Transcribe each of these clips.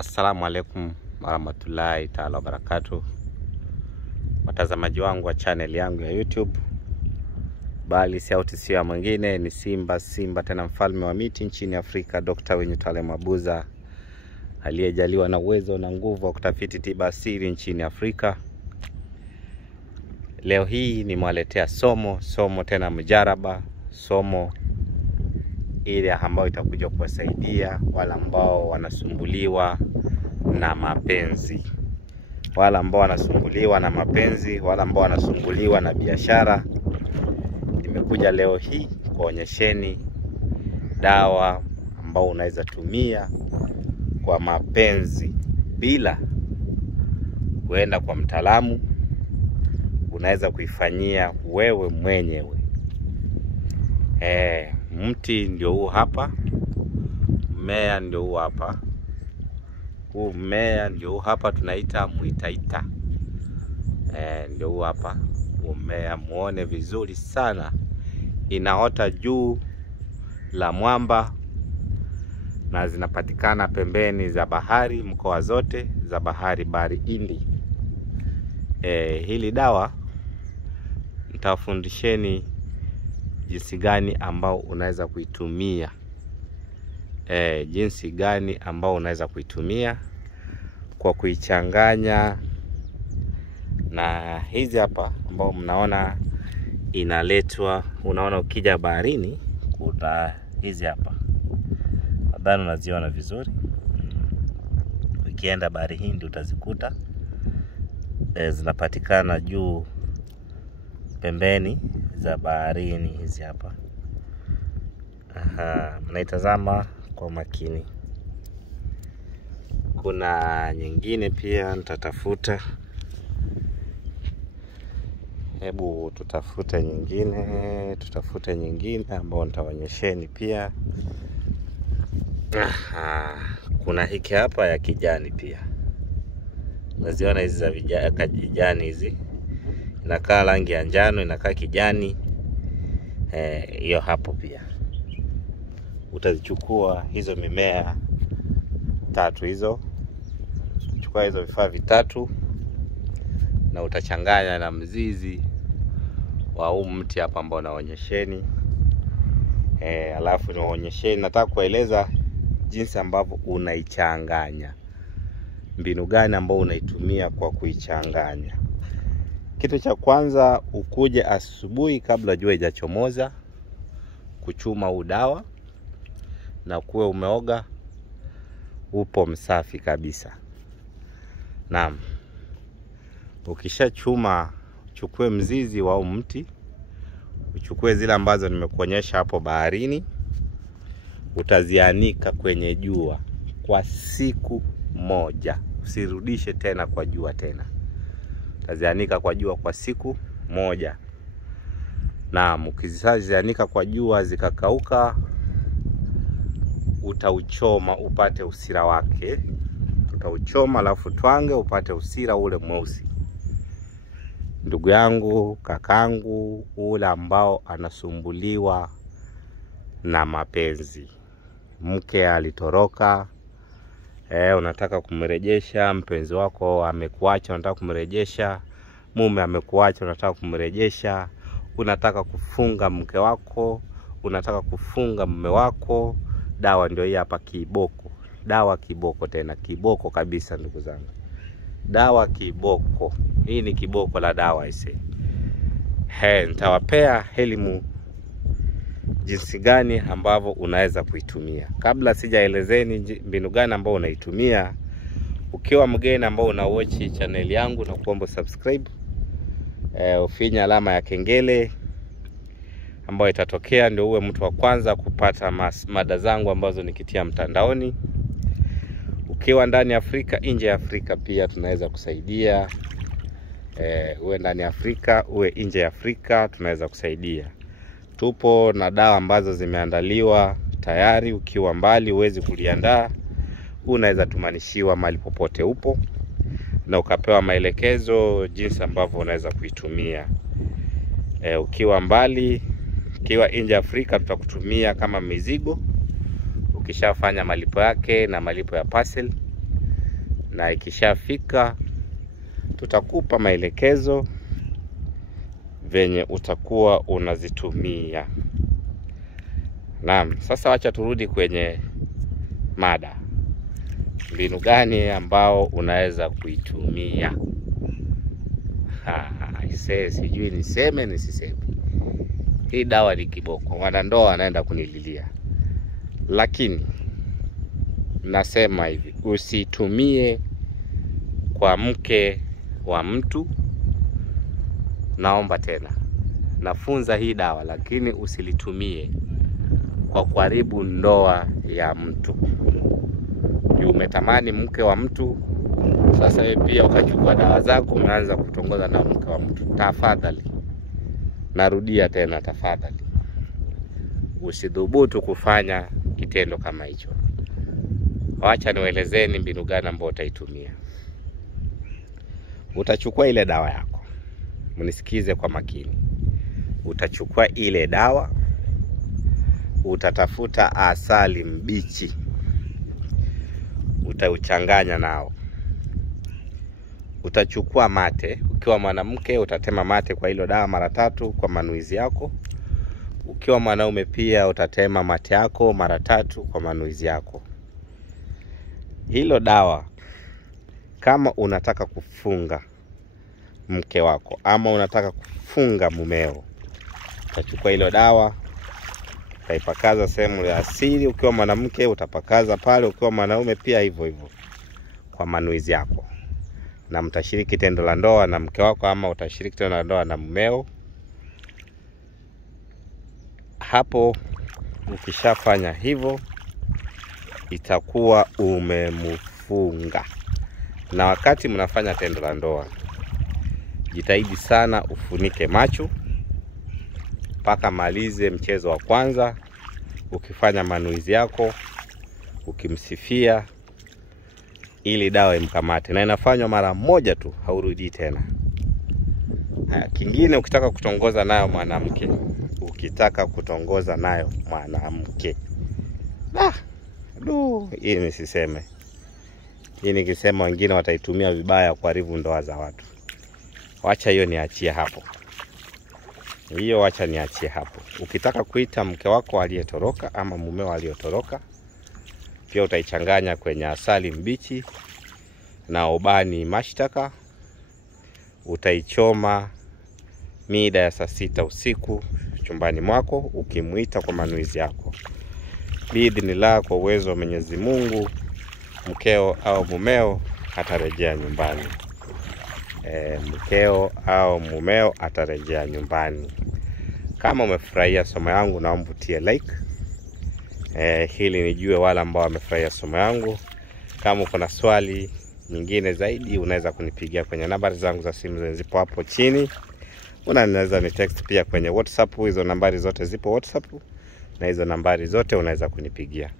Assalamu alaikum warahmatullahi ta'ala wabarakatuh. Watazamaji wangu wa channel yangu ya YouTube. Bali sauti sio ya mwingine, ni Simba tena mfalme wa miti nchini Afrika, Dr. Winyutale Mabuza, aliyejaliwa na uwezo na nguvu wa kutafiti tiba asili nchini Afrika. Leo hii nimewaletea somo tena mjaraba, somo ile ambayo itakuja kuwasaidia wale ambao wanasumbuliwa na mapenzi. Wale ambao wanasumbuliwa na mapenzi, wale ambao wanasumbuliwa na biashara. Nimekuja leo hii kuonyesheni dawa ambao unaweza tumia kwa mapenzi bila kuenda kwa mtaalamu. Unaweza kuifanyia wewe mwenyewe. Mti ndio huu hapa. Mmea ndio huu hapa. Huu mmea ndio huu hapa, tunaita muitaita. Ndio huu hapa. Huu mmea muone vizuri sana. Inaota juu la mwamba na zinapatikana pembeni za bahari, mkoa zote za bahari Hindi. Hili dawa nitawafundisheni jinsi gani ambao unaweza kuitumia. Jinsi gani ambao unaweza kuitumia kwa kuichanganya na hizi hapa ambao mnaona inaletwa. Unaona ukija baharini kuna hizi hapa. Nadhani unaziona vizuri. Ukienda bahari Hindi utazikuta. Zinapatikana juu pembeni za baharini hizi hapa. Mnaitazama kwa makini. Kuna nyingine pia nitatafuta. Hebu tutafute nyingine ambao nitawaonyesheni pia. Kuna hiki hapa ya kijani pia. Unaziona hizi za kijani hizi. Inakaa rangi ya njano, inakaa kijani. Hiyo hapo pia. Utazichukua hizo mimea tatu hizo. Chukua hizo vifaa vitatu na utachanganya na mzizi wa huu mti hapa ambao naonyesheni. Alafu naonyesheni, nataka kueleza jinsi ambavyo unaichanganya. Mbinu gani ambao unaitumia kwa kuichanganya. Kitu cha kwanza, ukuje asubuhi kabla jua haijachomoza kuchuma udawa na kuwe umeoga, upo msafi kabisa. Naam. Ukishachuma, chukue mzizi wa mti, uchukue zile ambazo nimekuonyesha hapo baharini, utazianika kwenye jua kwa siku moja. Usirudishe tena kwa jua tena. Utazianika kwa jua kwa siku moja. Naam, ukizianika kwa jua zikakauka, utauchoma upate usira wake. Utauchoma alafu twange upate usira ule mweusi. Ndugu yangu, kakangu, ule ambao anasumbuliwa na mapenzi. Mke alitoroka, unataka kumrejesha. Mpenzi wako amekuacha, unataka kumrejesha. Mume amekuacha, unataka kumrejesha. Unataka kufunga mke wako, unataka kufunga mume wako. Dawa ndio hii hapa, kiboko. Dawa kiboko, tena kiboko kabisa ndugu zangu. Dawa kiboko. Hii ni kiboko la dawa hizi. Nitawapea elimu jinsi gani ambavyo unaweza kuitumia. Kabla sijaelezeni mbinu gani ambao unaitumia, ukiwa mgeni ambao unawatch channel yangu, na kuomba subscribe, ufinya alama ya kengele ambayo itatokea, ndio uwe mtu wa kwanza kupata mada zangu ambazo nikitia mtandaoni. Ukiwa ndani ya Afrika, nje ya Afrika pia tunaweza kusaidia. Uwe ndani ya Afrika, uwe nje ya Afrika, tunaweza kusaidia. Tupo na dawa ambazo zimeandaliwa tayari. Ukiwa mbali uwezi kuliandaa, unaweza tumanishiwa mahali popote upo na ukapewa maelekezo jinsi ambavyo unaweza kuitumia. Ukiwa mbali, ukiwa nje ya Afrika, tutakutumia kama mizigo. Ukishafanya malipo yake na malipo ya parcel, na ikishafika tutakupa maelekezo venye utakuwa unazitumia. Naam, sasa wacha turudi kwenye mada. Mbinu gani ambao unaweza kuitumia? Sijui niseme nisiseme. Hii dawa ni kiboko. Wanandoa anaenda kunililia. Lakini nasema hivi, usitumie kwa mke wa mtu. Naomba tena, nafunza hii dawa, lakini usilitumie kwa kuharibu ndoa ya mtu. Umetamani mke wa mtu, sasa wewe pia ukachukua dawa zako umeanza kutongoza na mke wa mtu. Tafadhali, narudia tena, tafadhali usidhubutu kufanya kitendo kama hicho. Wacha niwaelezeni mbinu gani ambayo utaitumia. Utachukua ile dawa yako. Mnisikize kwa makini. Utachukua ile dawa, utatafuta asali mbichi, utauchanganya nao. Utachukua mate. Ukiwa mwanamke utatema mate kwa hilo dawa mara 3 kwa manuizi yako. Ukiwa mwanaume pia utatema mate yako mara 3 kwa manuizi yako. Hilo dawa, kama unataka kufunga mke wako ama unataka kufunga mumeo, utachukua hilo dawa, utaipakaza sehemu ya asili. Ukiwa mwanamke utapakaza pale, ukiwa mwanaume pia hivyo hivyo kwa manuizi yako. Na mtashiriki tendo la ndoa na mke wako ama utashiriki tendo la ndoa na mumeo. Hapo ukishafanya hivyo itakuwa umemfunga. Na wakati mnafanya tendo la ndoa, jitahidi sana ufunike macho mpaka malize mchezo wa kwanza, ukifanya manuizi yako, ukimsifia, ili dawa imkamate. Na inafanywa mara moja tu, haurudi tena. Kingine, ukitaka kutongoza nayo mwanamke, hii nisiseme. Hii nikisema wengine wataitumia vibaya kuharibu ndoa za watu. Wacha hiyo niachie hapo. Ukitaka kuita mke wako aliyetoroka ama mumeo aliyetoroka, pia utaichanganya kwenye asali mbichi na ubani mashtaka. Utaichoma mida ya saa 6 usiku chumbani mwako, ukimuita kwa manuizi yako. Biidhnillah, kwa uwezo wa Mwenyezi Mungu, mkeo au mumeo atarejea nyumbani. Mkeo au mumeo atarejea nyumbani. Kama umefurahia somo yangu, naomba utie like. Hili nijue wale ambao wamefurahia somo yangu. Kama uko na swali nyingine zaidi, unaweza kunipigia kwenye nambari zangu za simu zipo hapo chini. Unaweza ni text pia kwenye WhatsApp. Hizo nambari zote zipo WhatsApp, na hizo nambari zote unaweza kunipigia.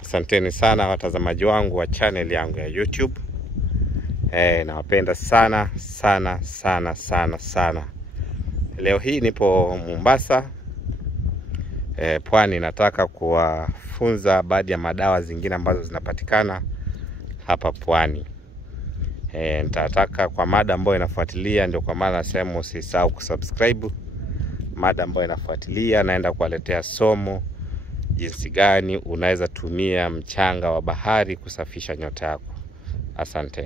Asanteni sana watazamaji wangu wa channel yangu ya YouTube. Nawapenda sana sana sana sana sana. Leo hii nipo Mombasa, Pwani. Nataka kuwafunza baadhi ya madawa zingine ambazo zinapatikana hapa Pwani. Nitataka kwa mada ambayo inafuatilia, ndio kwa maana nasema usisahau kusubscribe. Mada ambayo inafuatilia naenda kuwaletea somo jinsi gani unaweza tumia mchanga wa bahari kusafisha nyota yako. Asante.